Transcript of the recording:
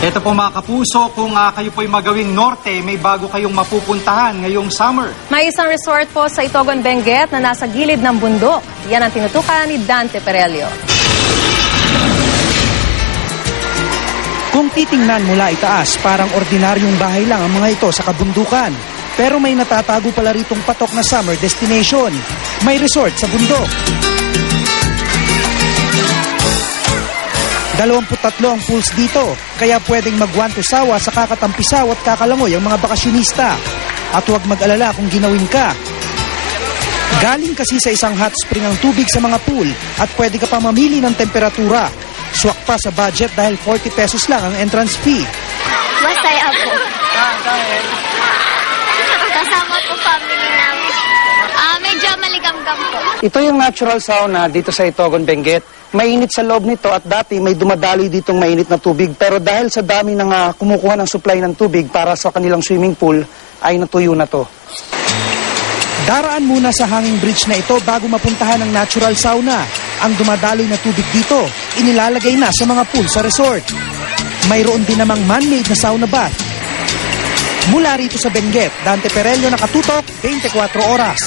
Ito po mga kapuso, kung kayo po'y magawing norte, may bago kayong mapupuntahan ngayong summer. May isang resort po sa Itogon, Benguet na nasa gilid ng bundok. Yan ang tinutukan ni Dante Perelio. Kung titingnan mula itaas, parang ordinaryong bahay lang ang mga ito sa kabundukan. Pero may natatago pala ritong patok na summer destination. May resort sa bundok. 23 ang pools dito, kaya pwedeng magwanto sawa sa kakatampisaw at kakalangoy ang mga bakasyonista. At huwag mag-alala kung ginawin ka. Galing kasi sa isang hot spring ang tubig sa mga pool at pwede ka pa mamili ng temperatura. Swak pa sa budget dahil 40 pesos lang ang entrance fee. Masaya po. Kasama po family namin. Medyo maligam-gam po. Ito yung natural sauna dito sa Itogon, Benguet. Mainit sa loob nito at dati may dumadaloy ditong mainit na tubig. Pero dahil sa dami ng kumukuha ng supply ng tubig para sa kanilang swimming pool, ay natuyo na to. Daraan muna sa hanging bridge na ito bago mapuntahan ang natural sauna. Ang dumadaloy na tubig dito, inilalagay na sa mga pool sa resort. Mayroon din namang man-made na sauna bath. Mula rito sa Benguet, Dante Perelio, nakatutok, 24 oras.